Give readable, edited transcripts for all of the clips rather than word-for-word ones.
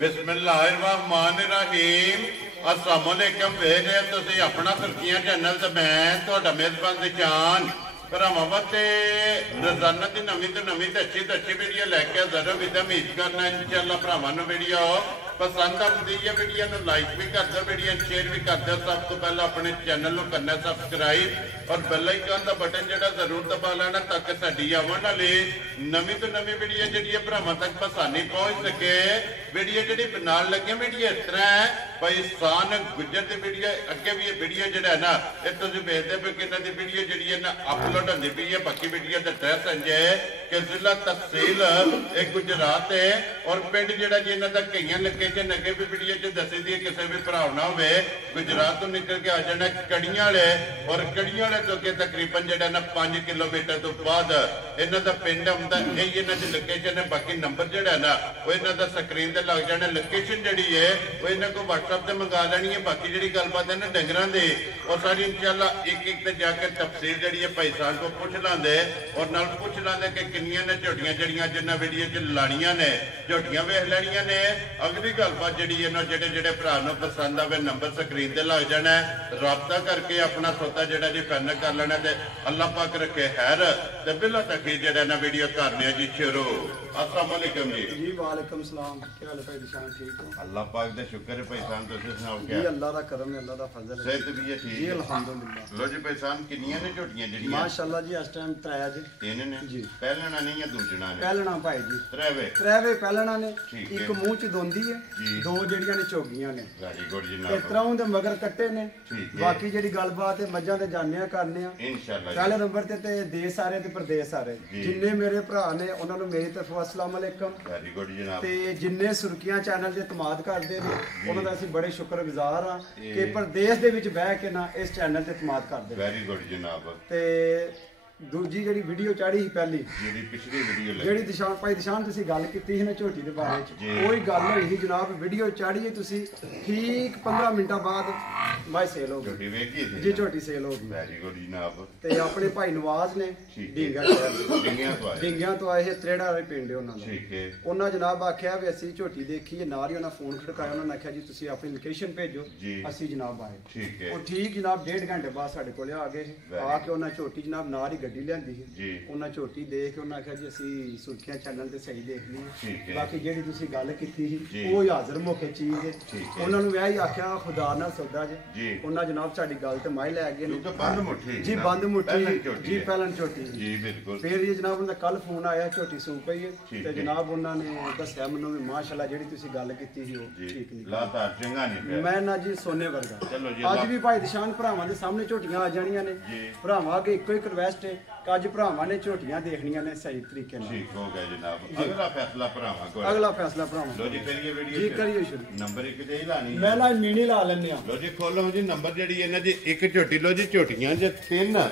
बिस्मिल्लाहिर्रहमानिर्रहीम अस्सलाम वालेकुम। वेख रहे तुसीं अपना सुर्खियां चैनल ते मैं तुहाडा मेज़बान निशान भरावां ते रोजाना की नवीं तो नवीं ते अच्छी वीडियो लैके हाज़र विद उम्मीद करना इंशाअल्लाह भरावां नूं वीडियो पसंद आती है। वीडियो नूं लाइक भी कर दो, वीडियो शेयर भी कर दो। सब तो पहले अपने चैनल नूं करना सबसक्राइब और बेल आइकन का बटन जिहड़ा जरूर दबा लेना ताकि साडी आउण वाली नवीं तो नवीं वीडियो जिहड़ी भरावां तक आसानी पहुंच सके। वीडियो जिहड़ी बनाउण लगे वीडियो इस तरह है भाई सान गुजर की वीडियो अगे भी वीडियो जिहड़ा है ना ये तुसीं वेखदे पे कि इन्हां दी वीडियो जिहड़ी है ना अपलोड होंदी पई है। बाकी वीडियो दा एड्रैस है कि जिला तहसील एक गुजरात है और पिंड जिहड़ा जी इन्हां दा कईयां लोकेशन अगे भी वीडियो च दसी दी किसी भी भरा ना हो गुजरात तो निकल के आ जाना कड़ियां वाले और कड़ियां वाले तो अगे तकरीबन जिहड़ा ना 5 किलोमीटर तो बाद इन्हां दा पिंड आउंदा। यही इन्हां दी लोकेशन है। बाकी नंबर जिहड़ा ना वो इन्हां दा स्क्रीन ते लग जाना। लोकेशन जिहड़ी है वो इन्हां को WhatsApp ते मंगा लैनी है। बाकी जिहड़ी गलबात है ना डंगरां दी और सारी इंशाअल्लाह एक एक ते जाके तफसील जिहड़ी है भाई साहब को पूछ लांदे और नाल पूछ लांदे कि किन्नियां ने झोटियां जड़ियां जिन्हां वीडियो च लाणियां ने झोटियां वेख लैणियां ने। अगली गलबात जिहड़ी है ना जेड़े भरा नूं पसंद आवे नंबर स्क्रीन ते लग जाना है। राबता करके अपना सौदा जिहड़ा जी फाइनल कर लेना ते अल्लाह पाक रखे खैर ते बिला तक जिहड़ा ना वीडियो करने जी शुरू। अस्सलाम वालेकुम जी। वालेकुम सलाम। क्या हाल है भाई निशान? ठीक हो? अल्लाह पाक दे शुक्र है भाई साहब। तुसीं सुणाओ क्या? जी अल्लाह दा करम है, अल्लाह दा फजल है। सेहत भी है ठीक जी अल्हम्दुलिल्लाह। लो जी भाई साहब किन्नियां ने झोटियां जड़ियां? माशाअल्लाह जी इस टाइम त्रै जी। तीन ने जी। पहलना नहीं या दूजना ने? पहलना भाई जी त्रेवे पहलना ने। ठीक एक है। मुंह च दोंदी है, जी। दो जड़ियां ने चोगियां ने वेरी गुड जी। ते त्राऊं दे मगर कट्टे ने। ठीक है। बाकी जेड़ी गलबात है मज्जां ते जानने आ करने आ इंशाअल्लाह। पहले नंबर ते देश सारे ते प्रदेश सारे जिन्ने मेरे भरा ने उन्हां नूं मेरी तरफों अस्सलाम वालेकुम। वेरी गुड जनाब। ते जिन्ने सुर्खियां चैनल ते इतमाद करदे ने उन्हां दा असीं बड़े शुक्रगुजार हां कि प्रदेश दे विच बह के ना इस चैनल ते इतमाद करदे। वेरी गुड जनाब। ते दूजी ਜਿਹੜੀ ਵੀਡੀਓ ਚਾੜੀ ਸੀ ਪਹਿਲੀ ਜਿਹੜੀ ਪਿਛਲੀ ਵੀਡੀਓ ਲੱਗੀ ਜਿਹੜੀ ਦਿਸ਼ਾਨ ਭਾਈ ਦਿਸ਼ਾਨ ਤੁਸੀਂ ਗੱਲ ਕੀਤੀ ਸੀ ਨਾ ਝੋਟੀ ਦੇ ਬਾਰੇ ਚ ਉਹੀ ਗੱਲ ਹੋਈ ਸੀ ਜਨਾਬ। ਵੀਡੀਓ ਚਾੜੀ ਤੁਸੀਂ ਠੀਕ 15 ਮਿੰਟਾਂ ਬਾਅਦ ਮਾਈ ਸੇਲ ਹੋ ਗਈ। ਝੋਟੀ ਵੇਖੀ ਸੀ ਜੀ ਝੋਟੀ ਸੇਲ ਹੋ ਗਈ। ਵੈਰੀ ਗੁੱਡ ਜਨਾਬ। ਤੇ ਆਪਣੇ ਭਾਈ ਨਵਾਜ਼ ਨੇ ਢਿੰਗਿਆਂ ਤੋਂ ਆਏ ਤ੍ਰੇੜਾ ਵਾਲੇ ਪਿੰਡ ਉਹਨਾਂ ਦਾ। ਠੀਕ ਹੈ। ਉਹਨਾਂ ਜਨਾਬ ਆਖਿਆ ਵੀ ਅਸੀਂ ਝੋਟੀ ਦੇਖੀਏ ਨਾਲ ਹੀ ਉਹਨਾਂ ਫੋਨ ਖੜਕਾਇਆ। ਉਹਨਾਂ ਨੇ ਆਖਿਆ ਜੀ ਤੁਸੀਂ ਆਪਣੀ ਲੋਕੇਸ਼ਨ ਭੇਜੋ ਅਸੀਂ ਜਨਾਬ ਆਏ। ਠੀਕ ਹੈ। ਉਹ ਠੀਕ ਜਨਾਬ 1.5 ਘੰਟੇ ਬਾਅਦ ਸਾਡੇ ਕੋਲ ਆ ਗਏ। ਆ ਕੇ ਉਹਨਾਂ ਝੋਟੀ ਜਨਾਬ ਨਾਲ ਹੀ ਗੱਡੀ ਲਿਆਂਦੀ ਸੀ। ਉਹਨਾਂ ਝੋਟੀ ਦੇਖ ਕੇ ਉਹਨਾਂ ਆਖਿਆ ਜੀ ਅਸੀਂ ਸੁਰਖੀਆਂ ਚੈਨਲ ਤੇ ਸਹੀ ਦੇਖ ਲਈ। ਬਾਕੀ ਜਿਹੜੀ ਤੁਸੀਂ ਗੱਲ ਕੀਤੀ ਸੀ ਉਹ ਹਾਜ਼ਰ ਮੌਕੇ ਚੀਜ਼ ਹੈ। ਉਹਨਾਂ ਨੂੰ ਵਿਆਹ ਹੀ ਆਖਿਆ ਖੁਦਾ ਨਾਲ ਸੌਦਾ ਜੇ ਉਹਨਾਂ ਜਨਾਬ ਸਾਡੀ ਗੱਲ ਤੇ ਮਾਈ ਲੈ ਗਏ ਬੰਦ ਮੁੱਠੀ ਜੀ ਬੰਦ ਮੁੱਠੀ ਜੀ ਪਹਿਲਣ ਝੋਟੀ ਜੀ ਬਿਲਕੁਲ। ਫਿਰ ਇਹ ਜਨਾਬ ਉਹਨਾਂ ਦਾ ਕੱਲ ਫੋਨ ਆਇਆ ਝੋਟੀ ਸੂ ਪਈ ਹੈ ਤੇ ਜਨਾਬ ਉਹਨਾਂ ਨੇ ਦੱਸਿਆ ਮੈਨੂੰ ਵੀ ਮਾਸ਼ਾਅੱਲਾ ਜਿਹੜੀ ਤੁਸੀਂ ਗੱਲ ਕੀਤੀ ਸੀ ਉਹ ਠੀਕ ਨਹੀਂ ਲਾਤਾ ਚੰਗਾ ਨਹੀਂ ਮੈਂ ਨਾ ਜੀ ਸੋਨੇ ਵਰਗਾ। ਚਲੋ ਜੀ ਅੱਜ ਵੀ ਭਾਈ ਦਿਸ਼ਾਨ ਭਰਾਵਾਂ ਦੇ ਸਾਹਮਣੇ ਝੋਟੀਆਂ ਆ ਜਾਣੀਆਂ ਨੇ। ਭਰਾਵਾਂ ਅੱਗੇ ਇੱਕੋ ਇੱਕ ਰਿਕਵੈਸਟ ਹੈ ਕਿ ਅੱਜ ਭਰਾਵਾਂ ਨੇ ਝੋਟੀਆਂ ਦੇਖਣੀਆਂ ਨੇ ਸਹੀ ਤਰੀਕੇ ਨਾਲ। ਠੀਕ ਹੋ ਗਿਆ ਜਨਾਬ। ਅਗਲਾ ਫੈਸਲਾ ਭਰਾਵਾਂ ਕੋਲ। ਅਗਲਾ ਫੈਸਲਾ ਭਰਾਵਾਂ ਲੋ ਜੀ ਕਰੀਏ ਵੀਡੀਓ ਜੀ ਕਰੀਏ ਸ਼ੁਰੂ। ਨੰਬਰ 1 ਤੇ ਹੀ ਲਾਣੀ ਮੈਂ ਨਾ ਮੀਣੀ ਲਾ ਲੈਣੇ ਆ। ਲੋ ਜੀ ਖੋਲੋ ਜੀ ਨੰਬਰ ਜਿਹੜੀ ਇਹਨਾਂ ਦੀ ਇੱਕ ਝੋਟੀ। ਲੋ ਜੀ ਝੋਟੀਆਂ ਜੇ 3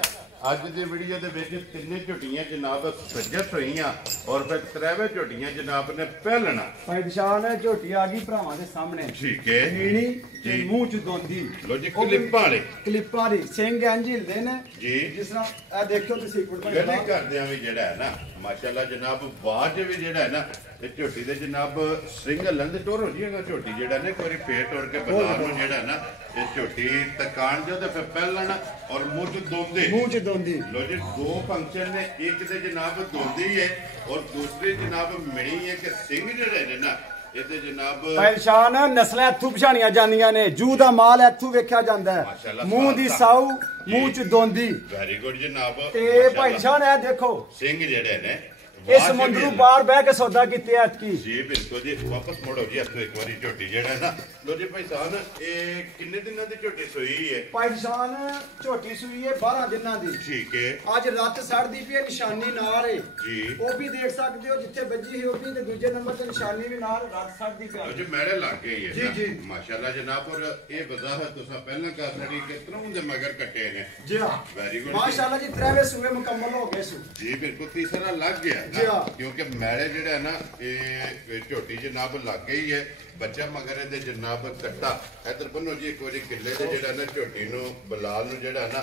ਅੱਜ ਦੀ ਵੀਡੀਓ ਦੇ ਵਿੱਚ 3 ਝੋਟੀਆਂ ਜਨਾਬ ਸੱਜਤ ਹੋਈਆਂ ਔਰ ਫਿਰ 3ਵੇਂ ਝੋਟੀਆਂ ਜਨਾਬ ਨੇ ਪਹਿਲਣਾ। ਭਾਈ ਦਿਸ਼ਾਨ ਝੋਟੀ ਆ ਗਈ ਭਰਾਵਾਂ ਦੇ ਸਾਹਮਣੇ। ਠੀਕ ਹੈ। ਮੀਣੀ ਤੇ ਮੂੰਹ ਚ ਦੋਂਦੀ। ਲੋ ਜੀ ਕਲਿੱਪਾਂ ਵਾਲੇ ਕਲਿੱਪਾਂ ਦੀ ਸਿੰਘ ਇੰਜ ਹਿਲਦੇ ਨੇ ਜੀ। ਜਿਸ ਤਰ੍ਹਾਂ ਇਹ ਦੇਖੋ ਤੁਸੀਂ ਇੱਕ ਮਿੰਟ ਗੱਡੀ ਕਰਦਿਆਂ ਵੀ ਜਿਹੜਾ ਹੈ ਨਾ ਮਾਸ਼ਾਅੱਲਾ ਜਨਾਬ ਬਾਅਦ ਵੀ ਜਿਹੜਾ ਹੈ ਨਾ ਇਹ ਝੋਟੀ ਦੇ ਜਨਾਬ ਸਿੰਘ ਲੰਦ ਟੋਰ ਹੋ ਜੀਗਾ। ਝੋਟੀ ਜਿਹੜਾ ਨੇ ਕੋਈ ਫੇਰ ਟੋਰ ਕੇ ਬਾਜ਼ਾਰ ਨੂੰ ਜਿਹੜਾ ਨਾ ਇਹ ਝੋਟੀ ਤਕਾਣ ਜੋ ਤੇ ਫਿਰ ਪਹਿਲਣਾ ਔਰ ਮੂੰਹ ਚ ਦੋਂਦੇ। ਮੂੰਹ ਚ ਦੋਂਦੀ। ਲੋ ਜੀ 2 ਫੰਕਸ਼ਨ ਨੇ। ਇੱਕ ਤੇ ਜਨਾਬ ਦੋਂਦੀ ਹੈ ਔਰ ਦੂਸਰੀ ਜਨਾਬ ਮਿਣੀ ਹੈ ਕਿ ਸਿੰਘ ਜਿਹੜੇ ਨੇ ਨਾ ਇਹਦੇ ਜਨਾਬ ਪਹਿਚਾਨ ਨਸਲਾਂ ਇੱਥੋਂ ਪਛਾਣੀਆਂ ਜਾਂਦੀਆਂ ਨੇ। ਜੂ ਦਾ ਮਾਲ ਇੱਥੋਂ ਵੇਖਿਆ ਜਾਂਦਾ ਹੈ। ਮੂੰਹ ਦੀ ਸਾਊ ਮੂੰਹ ਚ ਦੋਂਦੀ। ਵੈਰੀ ਗੁੱਡ ਜਨਾਬ। ਤੇ ਭਾਈ ਸ਼ਾਨ ਇਹ ਦੇਖੋ ਸਿੰਘ ਜਿਹੜੇ ਨੇ ਇਹ ਸਮੁੰਦਰੂ ਬਾਹਰ ਬਹਿ ਕੇ ਸੌਦਾ ਕੀਤੇ ਐਤਕੀ। ਜੀ ਬਿਲਕੁਲ ਜੀ। ਵਾਪਸ ਮੋੜੋ ਜੀ ਇੱਥੋਂ ਇੱਕ ਵਾਰੀ ਝੋਟੀ ਜਿਹੜਾ ਨਾ। ਲੋ ਜੀ ਭਾਈ ਸਾਹਿਬ ਇਹ ਕਿੰਨੇ ਦਿਨਾਂ ਦੀ ਝੋਟੀ ਸੋਈ ਹੈ? ਭਾਈ ਸ਼ਾਨ ਝੋਟੀ ਸੂਈ ਹੈ 12 ਦਿਨਾਂ ਦੀ। ਠੀਕ ਹੈ। ਅੱਜ ਰਾਤ ਸੜਦੀ ਪਈ ਨਿਸ਼ਾਨੀ ਨਾਲ ਹੈ ਜੀ। ਉਹ ਵੀ ਦੇਖ ਸਕਦੇ ਹੋ ਜਿੱਥੇ ਵੱਜੀ ਹੈ ਉਹ ਵੀ ਤੇ ਦੂਜੇ ਨੰਬਰ ਤੇ ਨਿਸ਼ਾਨੀ ਵੀ ਨਾਲ ਰਾਤ ਸੜਦੀ ਪਈ। ਜੀ ਮੇਰੇ ਲੱਗੇ ਹੀ ਹੈ ਜੀ ਜੀ ਮਾਸ਼ਾਅੱਲਾ ਜਨਾਬ। ਔਰ ਇਹ ਵਜ਼ਾਹਤ ਤੁਸੀਂ ਪਹਿਲਾਂ ਕਰ ਛੜੀ ਕਿ ਤਰ੍ਹਾਂ ਦੇ ਮਗਰ ਕੱਟੇ ਨੇ। ਜੀ ਹਾਂ ਵੈਰੀ ਗੁੱਡ ਮਾਸ਼ਾਅੱਲਾ ਜੀ 3ਵੇਂ ਸੂਏ ਮੁਕੰਮਲ ਹੋ ਗਏ ਸੂ। ਜੀ ਬਿਲਕੁਲ ਤੀਸਰਾ ਲੱਗ ਗਿਆ ਕਿਉਂਕਿ ਮੈਲੇ ਜਿਹੜਾ ਨਾ ਇਹ ਝੋਟੀ ਜਨਾਬ ਲੱਗ ਗਈ ਹੈ ਬੱਚਾ ਮਗਰ ਇਹਦੇ ਜਨਾਬ ਕੱਟਾ ਇਧਰ ਬੰਨੋ ਜੀ ਇੱਕ ਵਾਰੀ ਕਿੱਲੇ ਤੇ ਜਿਹੜਾ ਨਾ ਝੋਟੀ ਨੂੰ ਬਲਾਲ ਨੂੰ ਜਿਹੜਾ ਨਾ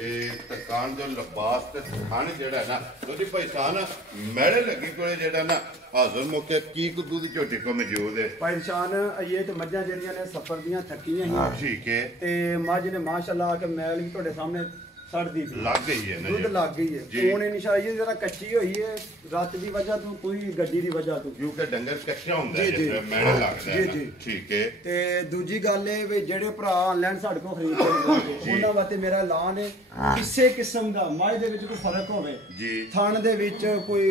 ਇਹ ਤਕਾਨ ਜੋ ਲਿਬਾਸ ਤੇ ਥਣ ਜਿਹੜਾ ਨਾ ਉਹਦੀ ਪਹਿਚਾਨ ਮੈਲੇ ਲੱਗੀ ਕੋਲੇ ਜਿਹੜਾ ਨਾ ਹਾਜ਼ਰ ਮੌਕੇ ਕੀ ਕੁੱਦੂ ਦੀ ਝੋਟੀ ਕੋ ਮੌਜੂਦ ਹੈ ਪਹਿਚਾਨ ਇਹ ਤੇ ਮੱਝਾਂ ਜਿਹੜੀਆਂ ਨੇ ਸਫਰ ਦੀਆਂ ਥੱਕੀਆਂ ਹੀ ਠੀਕ ਹੈ ਤੇ ਮੱਝ ਨੇ ਮਾਸ਼ਾਅੱਲਾ ਕਿ ਮੈਲ ਵੀ ਤੁਹਾਡੇ ਸਾਹਮਣੇ ਸੜਦੀ ਲੱਗ ਗਈ ਹੈ ਨਾ ਦੁੱਧ ਲੱਗ ਗਈ ਹੈ ਹੁਣ ਨਿਸ਼ਾਈ ਜਰਾ ਕੱਚੀ ਹੋਈ ਹੈ ਰਾਤ ਦੀ ਵਜ੍ਹਾ ਤੋਂ ਕੋਈ ਗੱਡੀ ਦੀ ਵਜ੍ਹਾ ਤੋਂ ਕਿਉਂਕਿ ਡੰਗਰ ਕੱਚਾ ਹੁੰਦਾ ਹੈ ਮੈਲ ਲੱਗਦਾ ਹੈ ਠੀਕ ਹੈ ਤੇ ਦੂਜੀ ਗੱਲ ਇਹ ਵੀ ਜਿਹੜੇ ਭਰਾ ਆਨਲਾਈਨ ਸਾਡੇ ਕੋਲ ਖਰੀਦਦੇ ਨੇ ਉਹਨਾਂ ਵਾਸਤੇ ਮੇਰਾ ਐਲਾਨ ਹੈ ਕਿਸੇ ਕਿਸਮ ਦਾ ਮੱਝ ਦੇ ਵਿੱਚ ਕੋਈ ਫਰਕ ਹੋਵੇ ਜੀ ਥਣ ਦੇ ਵਿੱਚ ਕੋਈ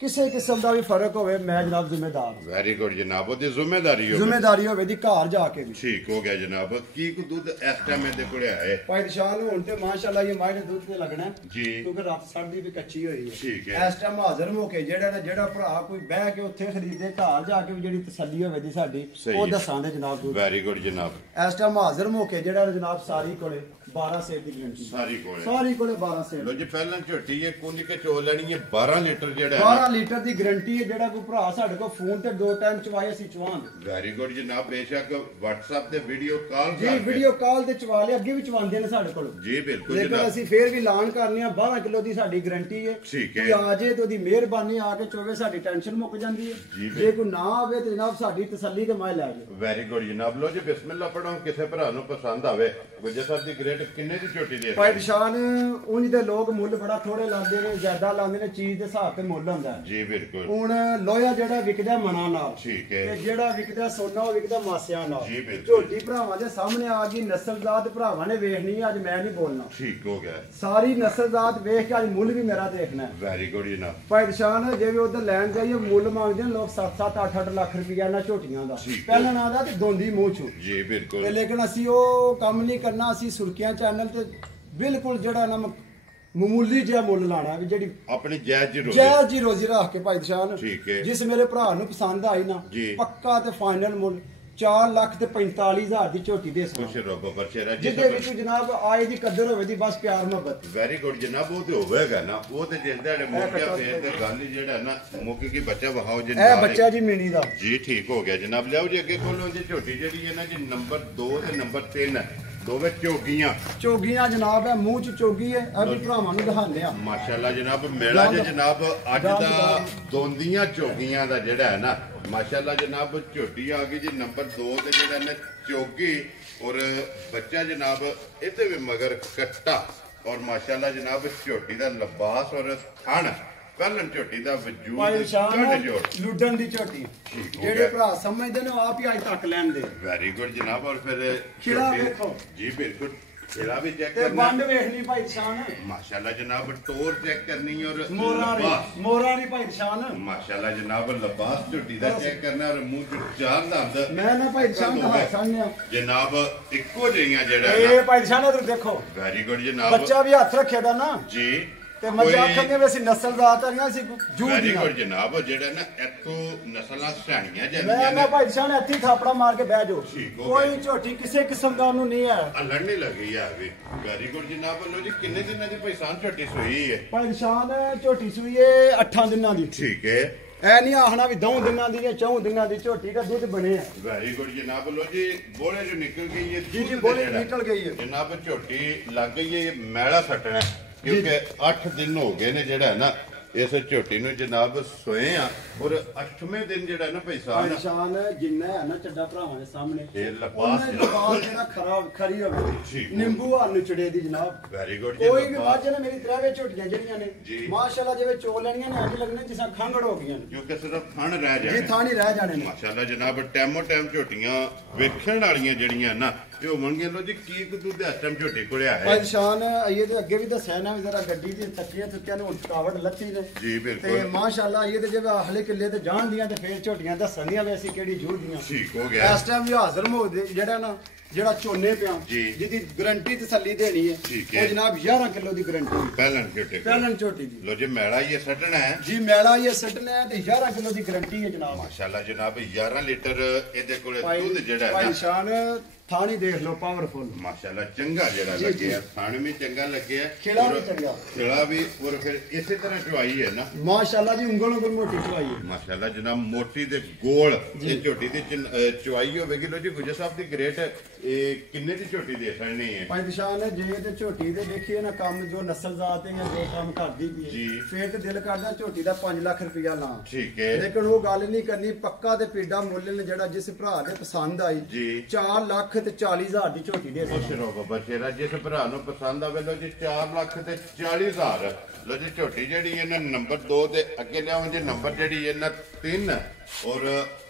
ਕਿਸੇ ਕਿਸਮ ਦਾ ਵੀ ਫਰਕ ਹੋਵੇ ਮੈਂ ਜਨਾਬ ਜ਼ਿੰਮੇਦਾਰ ਵੈਰੀ ਗੁੱਡ ਜਨਾਬ ਉਹਦੀ ਜ਼ਿੰਮੇਦਾਰੀ ਹੋਵੇ ਦੀ ਘਰ ਜਾ ਕੇ ਵੀ ਠੀਕ ਹੋ ਗਿਆ ਜਨਾਬ ਕੀ ਕੋ ਦੁੱਧ ਇਸ ਟਾਈਮ ਇਹਦੇ ਕੋਲੇ ਆਏ ਭਾਈ ਸ਼ਾਨ ਹੁਣ ਤੇ ਮਾਸ਼ਾਅੱਲਾ ਇਹ ਮਾਇਨੇ ਦੁੱਧ ਤੇ ਲੱਗਣਾ ਜੀ ਕਿਉਂਕਿ ਰਾਤ ਸੜਦੀ ਵੀ ਕੱਚੀ ਹੋਈ ਹੈ ਠੀਕ ਹੈ ਇਸ ਟਾਈਮ ਹਾਜ਼ਰ ਹੋ ਕੇ ਜਿਹੜਾ ਭਰਾ ਕੋਈ ਬਹਿ ਕੇ ਉੱਥੇ ਖਰੀਦੇ ਘਰ ਜਾ ਕੇ ਵੀ ਜਿਹੜੀ ਤਸੱਲੀ ਹੋਵੇ ਦੀ ਸਾਡੀ ਉਹ ਦੱਸਾਂਗੇ ਜਨਾਬ ਦੁੱਧ ਵੈਰੀ ਗੁੱਡ ਜਨਾਬ ਇਸ ਟਾਈਮ ਹਾਜ਼ਰ ਹੋ ਕੇ ਜਿਹੜਾ ਜਨਾਬ ਸਾਰੀ ਕੋਲੇ 12 ਸੇਰ ਦੀ ਗਰੰਟੀ ਸਾਰੀ ਕੋਲੇ 12 ਸੇਰ ਲੋ ਜੀ ਪਹਿਲਾਂ ਝੋਟੀ ਇਹ ਕੁੰਨ ਕੇ ਚੋ ਲੈਣੀ ਹੈ 12 ਲੀਟਰ ਜਿਹੜਾ 12 ਲੀਟਰ ਦੀ ਗਰੰਟੀ ਹੈ ਜਿਹੜਾ ਕੋਈ ਭਰਾ ਸਾਡੇ ਕੋਲ ਫੋਨ ਤੇ 2 ਟਾਈਮ ਚਵਾਏ ਅਸੀਂ ਚਵਾਵਾਂਗੇ ਵੈਰੀ ਗੁੱਡ ਜਨਾਬ ਬੇਸ਼ੱਕ WhatsApp ਤੇ ਵੀਡੀਓ ਕਾਲ ਜੀ ਵੀਡੀਓ ਕਾਲ ਤੇ ਚਵਾ ਲਿਆ ਅੱਗੇ ਵੀ ਚਵਾਉਂਦੇ ਨੇ ਸਾਡੇ ਕੋਲ ਜੀ ਬਿਲਕੁਲ ਲੇਕਿਨ ਅਸੀਂ ਫੇਰ ਵੀ ਐਲਾਨ ਕਰਨੇ ਆ 12 ਕਿਲੋ ਦੀ ਸਾਡੀ ਗਰੰਟੀ ਹੈ ਠੀਕ ਹੈ ਕਿ ਆ ਜੇ ਤੇ ਉਹਦੀ ਮਿਹਰਬਾਨੀ ਆ ਕੇ ਚੋਵੇ ਸਾਡੀ ਟੈਨਸ਼ਨ ਮੁੱਕ ਜਾਂਦੀ ਹੈ ਜੇ ਕੋਈ ਨਾ ਆਵੇ ਤੇ ਜਨਾਬ ਸਾਡੀ ਤਸੱਲੀ ਤੇ ਮੈਂ ਲੈ ਜਾਵੇ ਵੈਰੀ ਗੁੱਡ ਜਨਾਬ ਲੋ ਜੀ ਬਿਸਮਿਲ੍ਲਾ ਪੜੋ ਕਿਸੇ ਭਰਾ ਨੂੰ ਪਸੰਦ ਆਵੇ ਗੁੱਜਰ ਸਾਹਿਬ ਦੀ ਗ੍ਰੇਡ ਕਿੰਨੇ ਦੀ ਝੋਟੀ ਦੇ ਭਾਈ ਨਿਸ਼ਾਨ ਉਂਝ ਦੇ ਲੋਕ ਮੁੱਲ ਬੜਾ ਥੋੜੇ ਲਾਉਂਦੇ ਨੇ ਜ਼ਿਆਦਾ ਲਾਉਂਦੇ ਨੇ ਚੀਜ਼ ਦੇ ਹਿਸਾਬ ਤੇ ਮੁੱਲ ਹੁੰਦਾ ਜੀ ਬਿਲਕੁਲ ਹੁਣ ਲੋਹਾ ਜਿਹੜਾ ਵਿਕਦਾ ਮਣਾ ਨਾਲ ਠੀਕ ਹੈ ਤੇ ਜਿਹੜਾ ਵਿਕਦਾ ਸੋਨਾ ਉਹ ਵਿਕਦਾ ਮਾਸਿਆਂ ਨਾਲ ਜੀ ਬਿਲਕੁਲ ਝੋਟੀ ਭਰਾਵਾਂ ਦੇ ਸਾਹਮਣੇ ਆ ਗਈ ਨਸਲਜ਼ਾਤ ਭਰਾਵਾਂ ਨੇ ਵੇਖਣੀ ਅੱਜ ਮੈਂ ਨਹੀਂ ਬੋਲਣਾ ਠੀਕ ਹੋ ਗਿਆ ਸਾਰੀ ਨਸਲਜ਼ਾਤ ਵੇਖ ਕੇ ਅੱਜ ਮੁੱਲ ਵੀ ਮੇਰਾ ਦੇਖਣਾ ਵੈਰੀ ਗੁੱਡ ਜਨਾਬ ਭਾਈ ਨਿਸ਼ਾਨ ਜੇ ਵੀ ਉਧਰ ਲੈਣ ਜਾਈਏ ਮੁੱਲ ਮੰਗਦੇ ਨੇ ਲੋਕ 7-7 8-8 ਲੱਖ ਰੁਪਈਆ ਇਹਨਾਂ ਝੋਟੀਆਂ ਦਾ ਪਹਿਲਾਂ ਨਾ ਦਾ ਤੇ ਦੋਂਦੀ ਮੂੰਹ ਚੋਂ ਜੀ ਬਿਲਕੁਲ ਤੇ ਲੇਕਿਨ ਅਸੀਂ ਉਹ ਕੰਮ ਨਹੀਂ ਕਰਨਾ ਅਸੀਂ ਸੁਰਖੀਆਂ ਚੈਨਲ ਤੇ ਬਿਲਕੁਲ ਜਿਹੜਾ ਨਾ ਮਾਮੂਲੀ ਜਿਹਾ ਮੁੱਲ ਲਾਣਾ ਵੀ ਜਿਹੜੀ ਆਪਣੀ ਜਾਇਜ਼ ਜੀ ਰੋਜ਼ੀ ਰੱਖ ਕੇ ਭਾਈ ਨਿਸ਼ਾਨ ਜਿਸ ਮੇਰੇ ਭਰਾ ਨੂੰ ਪਸੰਦ ਆਈ ਨਾ ਪੱਕਾ ਤੇ ਫਾਈਨਲ ਮੁੱਲ 4,45,000 ਦੀ ਝੋਟੀ ਦੇ ਕੁਛ ਰੱਬ ਬਰਸ਼ੇਰਾ ਜੀ ਜਿਹਦੇ ਵਿੱਚ ਜਨਾਬ ਆਏ ਦੀ ਕਦਰ ਹੋਵੇ ਦੀ ਬਸ ਪਿਆਰ ਮੁਹੱਬਤ ਵੈਰੀ ਗੁੱਡ ਜਨਾਬ ਉਹ ਤੇ ਹੋਵੇਗਾ ਨਾ ਉਹ ਤੇ ਜਿਸ ਦਿਹਾੜੇ ਮੌਕਿਆ ਫੇਰ ਤੇ ਗੱਲ ਹੀ ਜਿਹੜਾ ਨਾ ਮੌਕੇ ਕੀ ਬੱਚਾ ਵਹਾਓ ਜੀ ਇਹ ਬੱਚਾ ਜੀ ਮੀਣੀ ਦਾ ਜੀ ਠੀਕ ਹੋ ਗਿਆ ਜਨਾਬ ਲਿਆਓ ਜੀ ਅੱਗੇ ਖੋਲੋ ਜੀ ਝੋਟੀ ਜਿਹੜੀ ਹੈ ਨਾ ਜੀ ਨੰਬਰ 2 ਤੇ ਨੰਬਰ 3 ਦੋਵੇਂ ਚੋਗੀਆਂ ਜਨਾਬ ਹੈ ਮੂੰਹ ਚ ਚੋਗੀ ਹੈ ਆ ਵੀ ਭਰਾਵਾਂ ਨੂੰ ਦਿਖਾਉਂਦੇ ਆ ਮਾਸ਼ਾਅੱਲਾ ਜਨਾਬ ਮੇਲਾ ਜੀ ਜਨਾਬ ਅੱਜ ਦਾ ਦੋਂਦੀਆਂ ਚੋਗੀਆਂ ਦਾ ਜਿਹੜਾ ਹੈ ਨਾ ਮਾਸ਼ਾਅੱਲਾ ਜਨਾਬ ਝੋਟੀ ਆ ਗਈ ਜੀ ਨੰਬਰ 2 ਤੇ ਜਿਹੜਾ ਨਾ ਚੋਗੀ ਔਰ ਬੱਚਾ ਜਨਾਬ ਇਹਦੇ ਵੀ ਮਗਰ ਕੱਟਾ ਔਰ ਮਾਸ਼ਾਅੱਲਾ ਜਨਾਬ ਝੋਟੀ ਦਾ ਲਿਬਾਸ ਔਰ ਥਣ ਪਹਿਲਨ ਝੋਟੀ ਦਾ ਵਜੂਦ ਲੁੱਡਣ ਦੀ ਝੋਟੀ ਜਿਹੜੇ ਭਰਾ ਸਮਝਦੇ ਨੇ ਆਪ ਹੀ ਅੱਜ ਤੱਕ ਲੈਂਦੇ ਵੈਰੀ ਗੁੱਡ ਜਨਾਬ ਔਰ ਫਿਰ ਖਿਲਾ ਵੇਖੋ ਜੀ ਬਿਲਕੁਲ ਖਿਲਾ ਵੀ ਚੈੱਕ ਕਰਨਾ ਤੇ ਬੰਦ ਵੇਖਣੀ ਭਾਈ ਸ਼ਾਨ ਮਾਸ਼ਾਅੱਲਾ ਜਨਾਬ ਟੋਰ ਚੈੱਕ ਕਰਨੀ ਔਰ ਮੋਰਾ ਨਹੀਂ ਭਾਈ ਸ਼ਾਨ ਮਾਸ਼ਾਅੱਲਾ ਜਨਾਬ ਲਿਬਾਸ ਝੋਟੀ ਦਾ ਚੈੱਕ ਕਰਨਾ ਔਰ ਮੂੰਹ ਚ ਚਾਰ ਦੰਦ ਮੈਂ ਨਾ ਭਾਈ ਸ਼ਾਨ ਦਾ ਸਾਹਮਣੇ ਜਨਾਬ ਇੱਕੋ ਜਿਹੀਆਂ ਜਿਹੜਾ ਇਹ ਭਾਈ ਸ਼ਾਨ ਤੁਸੀਂ ਦੇਖੋ ਵੈਰੀ ਗੁੱਡ ਜਨਾਬ ਬੱਚਾ ਵੀ ਹੱਥ ਰੱਖਿਆ ਦਾ ਨਾ ਜੀ ਤੇ ਮਜ਼ਾਕ ਕਰਦੇ ਵੈਸੇ ਨਸਲਜ਼ਾਤ ਆਈਆਂ ਸੀ ਜੂਦੀਆਂ ਵੈਰੀ ਗੁੱਡ ਜਨਾਬ ਜਿਹੜਾ ਨਾ ਇੱਥੋਂ ਨਸਲਾਂ ਸਿਆਣੀਆਂ ਜਾਂਦੀਆਂ ਮੈਂ ਭਾਈ ਸਾਹਿਬ ਨੇ ਇੱਥੇ ਥਾਪੜਾ ਮਾਰ ਕੇ ਬਹਿ ਜਾਓ ਕੋਈ ਝੋਟੀ ਕਿਸੇ ਕਿਸਮ ਦਾ ਉਹਨੂੰ ਨਹੀਂ ਹੈ ਲੜਨ ਨਹੀਂ ਲੱਗੀ ਆ ਵੀ ਵੈਰੀ ਗੁੱਡ ਜਨਾਬ ਵੱਲੋਂ ਜੀ ਕਿੰਨੇ ਦਿਨਾਂ ਦੀ ਪਹਿਚਾਨ ਝੋਟੀ ਸੂਈ ਹੈ ਭਾਈ ਸਾਹਿਬ ਝੋਟੀ ਸੂਈ ਹੈ 8 ਦਿਨਾਂ ਦੀ ਠੀਕ ਹੈ ਐ ਨਹੀਂ ਆਖਣਾ ਵੀ 2 ਦਿਨਾਂ ਦੀ ਜਾਂ 4 ਦਿਨਾਂ ਦੀ ਝੋਟੀ ਦਾ ਦੁੱਧ ਬਣਿਆ ਵੈਰੀ ਗੁੱਡ ਜਨਾਬ ਵੱਲੋਂ ਜੀ ਬੋਲੇ ਜੋ ਨਿਕਲ ਗਈ ਹੈ ਜੀ ਬੋਲੇ ਨਿਕਲ ਗਈ ਹੈ ਜਨਾਬ ਝੋਟੀ ਲੱਗ ਗਈ ਹੈ ਮੈਲਾ ਸੱਟਣਾ ਕਿਉਂਕਿ 8 ਦਿਨ ਹੋ ਗਏ ਨੇ ਜਿਹੜਾ ਨਾ ਇਸ ਝੋਟੀ ਨੂੰ ਜਨਾਬ ਸੋਏ ਆ ਔਰ 8ਵੇਂ ਦਿਨ ਜਿਹੜਾ ਨਾ ਪਹਿਚਾਨ ਜਿੰਨਾ ਹੈ ਨਾ ਚੱਡਾ ਭਰਾਵਾਂ ਦੇ ਸਾਹਮਣੇ ਇਹ ਲਿਬਾਸ ਜਿਹੜਾ ਖਰੀ ਹੋਵੇ ਨਿੰਬੂ ਆਲੂ ਚੜੇ ਦੀ ਜਨਾਬ ਵੈਰੀ ਗੁੱਡ ਕੋਈ ਵੀ ਬਾਤ ਨੇ ਮੇਰੀ ਤਰਾਵੇ ਝੋਟੀਆਂ ਜਿਹੜੀਆਂ ਨੇ ਮਾਸ਼ਾਅੱਲਾ ਜਿਵੇਂ ਚੋ ਲੈਣੀਆਂ ਨੇ ਅੱਜ ਲੱਗਣੇ ਜਿਵੇਂ ਖੰਗੜ ਹੋ ਗਈਆਂ ਨੇ ਕਿਉਂਕਿ ਸਿਰਫ ਥਣ ਰਹਿ ਜਾਣੇ ਜੀ ਥਾਣੀ ਰਹਿ ਜਾਣੇ ਨੇ ਮਾਸ਼ਾਅੱਲਾ ਜਨਾਬ ਟਾਈਮੋ ਟਾਈਮ ਝੋਟੀਆਂ ਵੇਖਣ ਵਾਲੀਆਂ ਜਿਹੜੀਆਂ ਨਾ ਇਹ ਹੋਣਗੀਆਂ ਲੋ ਜੀ ਕੀ ਕੁ ਦੇ ਹੱਥਾਂ ਝੋਟੀ ਕੋਲੇ ਆਇਆ ਭਾਈ ਨਿਸ਼ਾਨ ਇਹ ਤੇ ਅੱਗੇ ਵੀ ਦੱਸਿਆ ਨਾ ਵੀ ਜ਼ਰਾ ਗੱਡੀ ਦੀ ਤੱਕੀਆਂ ਤੁੱਕਿਆਂ ਨੂੰ ਥਕਾਵਟ ਲੱਥੀ ਨੇ ਜੀ ਬਿਲਕੁਲ ਤੇ ਮਾਸ਼ਾਅੱਲਾ ਇਹ ਤੇ ਜਿਵੇਂ ਹਲੇ ਕਿੱਲੇ ਤੇ ਜਾਣਦੀਆਂ ਤੇ ਫੇਰ ਝੋਟੀਆਂ ਦੱਸਣੀਆਂ ਵੀ ਅਸੀਂ ਕਿਹੜੀ ਜੂੜਦੀਆਂ ਠੀਕ ਹੋ ਗਿਆ ਇਸ ਟਾਈਮ ਵੀ ਹਾਜ਼ਰ ਹੋ ਜਿਹੜਾ ਨਾ ਜਿਹੜਾ ਚੋਨੇ ਪਿਆ ਜਿਹਦੀ ਗਾਰੰਟੀ ਤਸੱਲੀ ਦੇਣੀ ਹੈ ਉਹ ਜਨਾਬ 11 ਕਿਲੋ ਦੀ ਗਾਰੰਟੀ ਪਹਿਲਣ ਝੋਟੀ ਦੀ। ਲੋ ਜੀ ਮੈਲਾ ਇਹ ਸੱਟਣਾ ਹੈ ਜੀ, ਮੈਲਾ ਇਹ ਸੱਟਣਾ ਹੈ ਤੇ 11 ਕਿਲੋ ਦੀ ਗਾਰੰਟੀ ਹੈ ਜਨਾਬ। ਮਾਸ਼ਾਅੱਲਾ ਜਨਾਬ 11 ਲੀਟਰ ਇਹਦੇ ਕੋਲੇ ਦੁੱਧ ਜਿਹੜਾ ਹੈ ਭਾਈ ਸ਼ਾਨ ਥਾਣੀ ਦੇਖ ਲਓ ਪਾਵਰਫੁਲ ਮਾਸ਼ਾਅੱਲਾ ਚੰਗਾ ਜਿਹੜਾ ਲੱਗਿਆ ਥਾਣ ਵੀ ਚੰਗਾ ਲੱਗਿਆ ਖੇੜਾ ਵੀ ਚੰਗਾ ਖੇੜਾ ਵੀ ਔਰ ਫਿਰ ਇਸੇ ਤਰ੍ਹਾਂ ਚਵਾਈ ਹੈ ਨਾ ਮਾਸ਼ਾਅੱਲਾ ਜੀ ਉਂਗਲ ਮੋਟੀ ਚਵਾਈ ਹੈ ਮਾਸ਼ਾਅੱਲਾ ਜਨਾਬ ਮੋਟੀ ਤੇ ਗੋਲ ਇਹ ਝੋਟੀ ਦੀ ਚਵਾਈ ਹੋਵੇਗੀ। ਲੋ ਜੀ ਗੁਜਰ ਸਾਹਿਬ ਦੀ ਗ੍ਰੇਟ ਇਹ ਕਿੰਨੇ ਦੀ ਝੋਟੀ ਦੇ ਸਕਣੀ ਹੈ ਭਾਈ ਨਿਸ਼ਾਨ ਜੇ ਤੇ ਝੋਟੀ ਦੇ ਦੇਖੀਏ ਨਾ ਕੰਮ ਜੋ ਨਸਲ ਜ਼ਾਤ ਹੈ ਜਾਂ ਜੋ ਕੰਮ ਕਰਦੀ ਪਈ ਫਿਰ ਤੇ ਦਿਲ ਕਰਦਾ ਝੋਟੀ ਦਾ 5 ਲੱਖ ਰੁਪਇਆ ਲਾ ਠੀਕ ਹੈ ਲੇਕਿਨ ਉਹ ਗੱਲ ਨਹੀਂ ਕਰਨੀ ਪੱਕਾ ਤੇ ਪੀੜਾ ਮੁੱਲ ਨੇ ਜਿਹੜਾ ਜਿਸ ਭਰਾ ਦੇ ਪਸੰਦ ਆਈ 4 ਲੱਖ ਤੇ 40,000 ਦੀ ਝੋਟੀ ਦੇ ਸ਼ਰੋ ਬਾਬਾ ਸ਼ੇਰਾ ਜਿਸ ਭਰਾ ਨੂੰ ਪਸੰਦ ਆਵੇ ਲੋ ਜੀ 4 ਲੱਖ ਤੇ 40,000 ਲੋ ਜੀ ਝੋਟੀ ਜਿਹੜੀ ਇਹਨਾਂ ਨੰਬਰ 2 ਦੇ ਅੱਗੇ ਲਿਆਉਂ ਜੀ ਨੰਬਰ ਜਿਹੜੀ ਇਹਨਾਂ 3 ਔਰ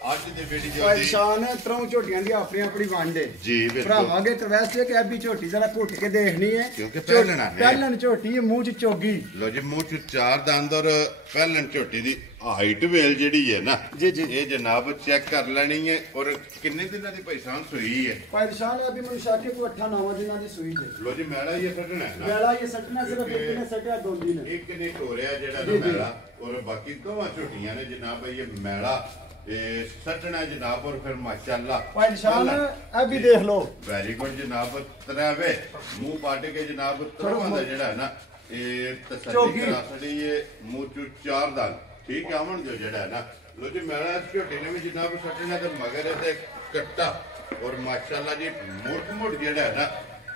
ਅੱਜ ਦੇ ਵੀਡੀਓ ਦੀ ਸ਼ਾਨ ਤਰੋਂ ਝੋਟੀਆਂ ਦੀ ਆਪਣੀ ਆਪਣੀ ਵੰਡ ਹੈ ਜੀ ਬਿਲਕੁਲ ਭਰਾਵਾਂਗੇ ਰਿਕਵੈਸਟ ਹੈ ਕਿ ਐਬੀ ਝੋਟੀ ਜ਼ਰਾ ਘੁੱਟ ਕੇ ਦੇਖਣੀ ਹੈ ਕਿਉਂਕਿ ਪਹਿਲਣ ਝੋਟੀ ਹੈ ਮੂੰਹ ਚ ਚੋਗੀ ਲੋ ਜੀ ਮੂੰਹ ਚ 4 ਦੰਦ ਔਰ ਪਹਿਲਣ ਝੋਟੀ ਦੀ ਹਾਈਟ ਵੇਲ ਜਿਹੜੀ ਹੈ ਨਾ ਇਹ ਜਨਾਬ ਚੈੱਕ ਕਰ ਲੈਣੀ ਹੈ ਔਰ ਕਿੰਨੇ ਦਿਨਾਂ ਦੀ ਪਛਾਣ ਸੂਈ ਹੈ ਭਾਈ ਸ਼ਾਨ ਅਭੀ ਮਨ ਸ਼ਾਕੇ ਕੋ 8-9 ਦਿਨਾਂ ਦੀ ਸੂਈ ਹੈ। ਲੋ ਜੀ ਮੈਲਾ ਇਹ ਸੱਟਣਾ ਹੈ ਨਾ ਮੈਲਾ ਇਹ ਸੱਟਣਾ ਸਿਰਫ ਇੱਕ ਨੇ ਸੱਟਿਆ ਦੋਂਦੀ ਨੇ ਇੱਕ ਨੇ ਢੋਰਿਆ ਜਿਹੜਾ ਨਾ ਮੈਲਾ ਔਰ ਬਾਕੀ ਦੋਵਾਂ ਝੋਟੀਆਂ ਨੇ ਜਨਾਬ ਇਹ ਮੈਲਾ ਇਹ ਸੱਟਣਾ ਜਨਾਬ ਔਰ ਫਿਰ ਮਾਸ਼ਾਅੱਲਾ ਭਾਈ ਸ਼ਾਨ ਇਹ ਵੀ ਦੇਖ ਲਓ ਵੈਰੀ ਗੁੱਡ ਜਨਾਬ ਤਰਾਵੇ ਮੂੰਹ ਪਾਟ ਕੇ ਜਨਾਬ ਤਰਵਾਂ ਦਾ ਜਿਹੜਾ ਹੈ ਨਾ ਇਹ ਤਸੱਲੀ ਕਰਾ ਸੜੀ ਇਹ ਮੂੰਹ ਚ 4 ਦੰਦ ਠੀਕ ਹੈ ਅਮਨ ਜੋ ਜਿਹੜਾ ਹੈ ਨਾ ਲੋ ਜੀ ਮੈਲਾ ਝੋਟੀ ਨੇ ਵੀ ਜਨਾਬ ਸੱਟਣਾ ਤੇ ਮਗਰ ਤੇ ਕੱਟਾ ਔਰ ਮਾਸ਼ਾਅੱਲਾ ਜੀ ਮੁੱਢ ਜਿਹੜਾ ਹੈ ਨਾ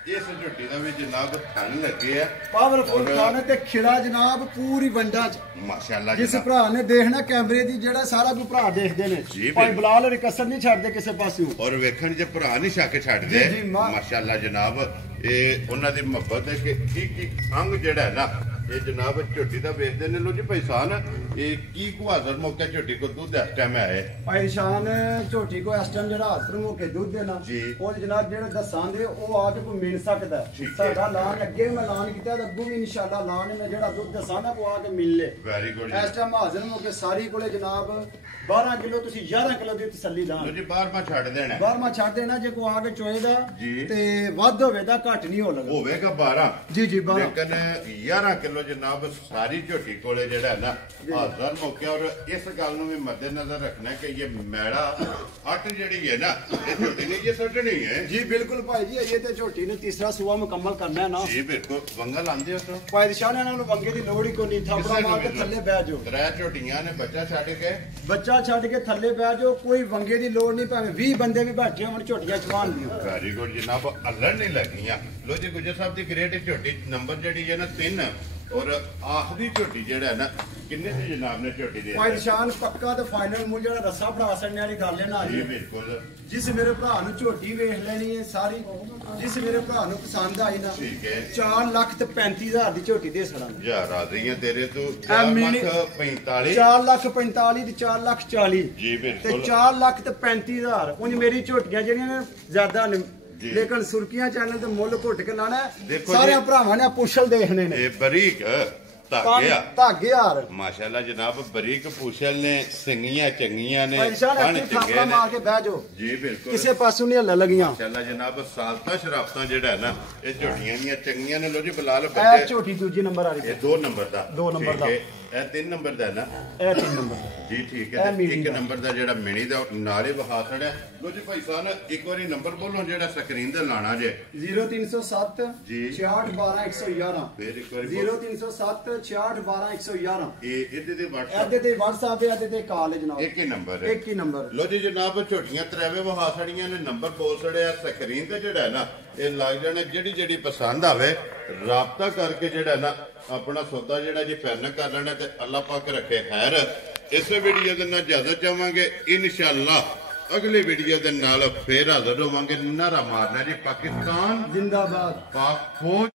ਇਸ ਝੋਟੀ ਦਾ ਵੀ ਜਨਾਬ ਥਣ ਲੱਗੇ ਆ ਪਾਵਰਫੁਲ ਖਾਨ ਤੇ ਖਿੜਾ ਜਨਾਬ ਪੂਰੀ ਵੰਡਾ ਚ ਮਾਸ਼ਾਅੱਲਾ ਜਿਸ ਭਰਾ ਨੇ ਦੇਖਣਾ ਕੈਮਰੇ ਦੀ ਜਿਹੜਾ ਸਾਰਾ ਕੋਈ ਭਰਾ ਦੇਖਦੇ ਨੇ ਭਾਈ ਬਲਾਲ ਔਰ ਕਸਰ ਨਹੀਂ ਛੱਡਦੇ ਕਿਸੇ ਪਾਸੇ ਔਰ ਵੇਖਣ ਜੇ ਭਰਾ ਨਹੀਂ ਛੱਕ ਛੱਡਦੇ ਮਾਸ਼ਾਅੱਲਾ ਜਨਾਬ ਇਹ ਉਹਨਾਂ ਦੀ ਮੁਹੱਬਤ ਹੈ ਕਿ ਇੱਕ ਅੰਗ ਜਿਹੜਾ ਹੈ ਨਾ ਇਹ ਜਨਾਬ ਝੋਟੀ ਦਾ ਵੇਚਦੇ ਨੇ ਲੋ ਜੀ ਭਾਈ ਸਾਨ ਇਹ ਕੀ ਕੋ ਹਾਜ਼ਰ ਮੌਕੇ ਝੋਟੀ ਕੋ ਦੁੱਧ ਇਸ ਟਾਈਮ ਹੈ ਭਾਈ ਸ਼ਾਨ ਝੋਟੀ ਕੋ ਇਸ ਟਾਈਮ ਜਿਹੜਾ ਹਾਜ਼ਰ ਮੌਕੇ ਦੁੱਧ ਦੇਣਾ ਉਹ ਜਨਾਬ ਜਿਹੜੇ ਦੱਸਾਂਦੇ ਉਹ ਆ ਕੇ ਕੋ ਮਿਲ ਸਕਦਾ ਸਾਡਾ ਐਲਾਨ ਅੱਗੇ ਮੈਂ ਐਲਾਨ ਕੀਤਾ ਤਾਂ ਅੱਗੋਂ ਵੀ ਇਨਸ਼ਾਅੱਲਾ ਐਲਾਨ ਮੈਂ ਜਿਹੜਾ ਦੁੱਧ ਦੱਸਾਂਗਾ ਉਹ ਆ ਕੇ ਮਿਲ ਲੇ ਵੈਰੀ ਗੁੱਡ ਇਸ ਟਾਈਮ ਹਾਜ਼ਰ ਮੌਕੇ ਸਾਰੀ ਕੋਲੇ ਜਨਾਬ 12 ਕਿਲੋ ਤੁਸੀਂ 11 ਕਿਲੋ ਦੀ ਤਸੱਲੀ ਲਾ ਲੋ ਜੀ 12ਵਾਂ ਛੱਡ ਦੇਣਾ 12ਵਾਂ ਛੱਡ ਦੇਣਾ ਜੇ ਕੋ ਆ ਕੇ ਚੋਏਗਾ ਤੇ ਵੱਧ ਹੋਵੇ ਤਾਂ ਘੱਟ ਨਹੀਂ ਹੋਵੇਗਾ 12 ਜੀ 12 ਲੇਕਿਨ 11 ਕਿਲੋ ਜਨਾਬ ਸਾਰੀ ਝੋਟੀ ਕੋਲੇ ਜਿਹੜਾ ਨਾ ਹਾਜ਼ਰ ਮੌਕੇ ਔਰ ਇਸ ਗੱਲ ਨੂੰ ਵੀ ਮੱਦੇ ਨਜ਼ਰ ਰੱਖਣਾ ਕਿ ਇਹ ਮੈੜਾ ਅੱਟ ਜਿਹੜੀ ਹੈ ਨਾ ਇਹ ਝੋਟੀ ਨੇ ਇਹ ਸੱਟਣੀ ਹੈ ਜੀ ਬਿਲਕੁਲ ਭਾਈ ਜੀ ਇਹ ਤੇ ਝੋਟੀ ਨੇ ਤੀਸਰਾ ਸੂਆ ਮੁਕੰਮਲ ਕਰਨਾ ਹੈ ਨਾ ਜੀ ਬਿਲਕੁਲ ਵੰਗਾ ਲਾਂਦੇ ਹੋ ਤਾਂ ਭਾਈ ਸ਼ਾਨ ਇਹਨਾਂ ਨੂੰ ਵੰਗੇ ਦੀ ਲੋੜ ਹੀ ਕੋਈ ਨਹੀਂ ਥਾਪੜਾ ਮਾਰ ਕੇ ਥੱਲੇ ਬਹਿ ਜਾਓ 3 ਝੋਟੀਆਂ ਨੇ ਬੱਚਾ ਛੱਡ ਕੇ ਥੱਲੇ ਬਹਿ ਜਾਓ ਕੋਈ ਵੰਗੇ ਦੀ ਲੋੜ ਨਹੀਂ ਭਾਵੇਂ 20 ਬੰਦੇ ਵੀ ਬੈਠੇ ਹੋਣ ਝੋਟੀਆਂ ਚਵਾਨ ਦੀਆਂ ਵੈਰੀ ਗੁੱਡ ਜਨਾਬ ਅੱਲੜ ਨਹੀਂ ਲੱਗੀਆਂ ਲੋ ਜੀ ਗੁਜਰ ਸਾਹਿਬ ਦੀ ਗ੍ਰੇਟ ਝੋਟੀ ਨੰਬਰ ਜਿਹੜੀ ਹੈ ਨਾ 3 ਔਰ ਆਖਰੀ ਝੋਟੀ ਜਿਹੜਾ ਨਾ ਕਿੰਨੇ ਦੀ ਜਨਾਬ ਨੇ ਝੋਟੀ ਦੇ ਭਾਈ ਨਿਸ਼ਾਨ ਪੱਕਾ ਤੇ ਫਾਈਨਲ ਮੁੱਲ ਜਿਹੜਾ ਰੱਸਾ ਬਣਾ ਸੜਨੇ ਵਾਲੀ ਗੱਲ ਹੈ ਨਾ ਜੀ ਬਿਲਕੁਲ ਜਿਸ ਮੇਰੇ ਭਰਾ ਨੂੰ ਝੋਟੀ ਵੇਖ ਲੈਣੀ ਹੈ ਸਾਰੀ ਜਿਸ ਮੇਰੇ ਭਰਾ ਨੂੰ ਪਸੰਦ ਆਈ ਨਾ ਠੀਕ ਹੈ 4 ਲੱਖ ਤੇ 35,000 ਦੀ ਝੋਟੀ ਦੇ ਸੜਾਂਗੇ ਯਾਰ ਰਾਜ਼ੀਆਂ ਤੇਰੇ ਤੋਂ 4,45,000 4 ਲੱਖ 45 ਤੇ 4 ਲੱਖ 40 ਜੀ ਬਿਲਕੁਲ ਤੇ 4 ਲੱਖ ਤੇ 35,000 ਉਂਝ ਮੇਰੀ ਝੋਟੀਆਂ ਜਿਹੜੀਆਂ ਨੇ ਜ਼ਿਆਦਾ ਨੇ ਲੇਕਿਨ ਸੁਰਖੀਆਂ ਚੈਨਲ ਤੇ ਮੁੱਲ ਘੁੱਟ ਕੇ ਲਾਣਾ ਸਾਰੇ ਭਰਾਵਾਂ ਨੇ ਪੁੱਛਲ ਦੇਖਣੇ ਨੇ ਇਹ ਬਰੀਕ ਧਾਗੇ ਯਾਰ ਮਾਸ਼ਾਅੱਲਾ ਜਨਾਬ ਬਰੀਕ ਪੁੱਛਲ ਨੇ ਸਿੰਗੀਆਂ ਚੰਗੀਆਂ ਨੇ ਬਣ ਚੰਗੇ ਮਾਰ ਕੇ ਬਹਿ ਜਾਓ ਜੀ ਬਿਲਕੁਲ ਕਿਸੇ ਪਾਸੋਂ ਨਹੀਂ ਹੱਲ ਲੱਗੀਆਂ ਮਾਸ਼ਾਅੱਲਾ ਜਨਾਬ ਸਾਲਤਾ ਸ਼ਰਾਫਤਾਂ ਜਿਹੜਾ ਨਾ ਇਹ ਝੋਟੀਆਂ ਦੀਆਂ ਚੰਗੀਆਂ ਨੇ ਲੋ ਜੀ ਬਲਾਲ ਬੱਚੇ ਇਹ ਝੋਟੀ ਦੂਜੀ ਨੰਬਰ ਆ ਰਹੀ ਇਹ 2 ਨੰਬਰ ਦਾ 2 ਨੰਬਰ ਦਾ ਇਹ 3 ਨੰਬਰ ਦਾ ਨਾ ਇਹ 3 ਨੰਬਰ ਜੀ ਠੀਕ ਹੈ 1 ਨੰਬਰ ਦਾ ਜਿਹੜਾ ਮਿਣੀ ਦਾ ਨਾਰੇ ਵਿਖਾ ਛੜਿਆ ਲੋ ਜੀ ਭਾਈ ਸਾਹਿਬ ਇੱਕ ਵਾਰੀ ਨੰਬਰ ਬੋਲੋ ਜਿਹੜਾ ਸਕਰੀਨ ਤੇ ਲਾਣਾ ਜੇ 0307 6612 ਫਿਰ ਇੱਕ ਵਾਰੀ 0307 6612 ਇਹ ਇਹਦੇ ਤੇ WhatsApp ਇਹਦੇ ਤੇ ਕਾਲ ਹੈ ਜਨਾਬ ਇੱਕ ਹੀ ਨੰਬਰ ਹੈ ਇੱਕ ਹੀ ਨੰਬਰ ਲੋ ਜੀ ਜਨਾਬ ਝੋਟੀਆਂ ਤਰਾਵੇ ਵਿਖਾ ਛੜੀਆਂ ਨੇ ਨੰਬਰ ਬੋਲ ਛੜਿਆ ਸਕਰੀਨ ਤੇ ਜਿਹੜਾ ਨਾ ਇਹ ਲੱਗ ਜਾਣਾ ਜਿਹੜੀ ਪਸੰਦ ਆਵੇ ਰਾਬਤਾ ਕਰਕੇ ਜਿਹੜਾ ਨਾ ਆਪਣਾ ਸੌਦਾ ਜਿਹੜਾ ਜੀ ਫਾਈਨਲ ਕਰ ਲੈਣਾ ਤੇ ਅੱਲਾਹ ਪਾਕ ਰੱਖੇ ਖੈਰ ਇਸੇ ਵੀਡੀਓ ਦੇ ਨਾਲ ਇਜਾਜ਼ਤ ਚਾਹਾਂਗੇ ਇਨਸ਼ਾਅੱਲਾ ਅਗਲੀ ਵੀਡੀਓ ਦੇ ਨਾਲ ਫੇਰ ਹਾਜ਼ਰ ਹੋਵਾਂਗੇ ਨਾਰਾ ਮਾਰਨਾ ਜੀ ਪਾਕਿਸਤਾਨ ਜ਼ਿੰਦਾਬਾਦ ਪਾਕ ਫੌਜ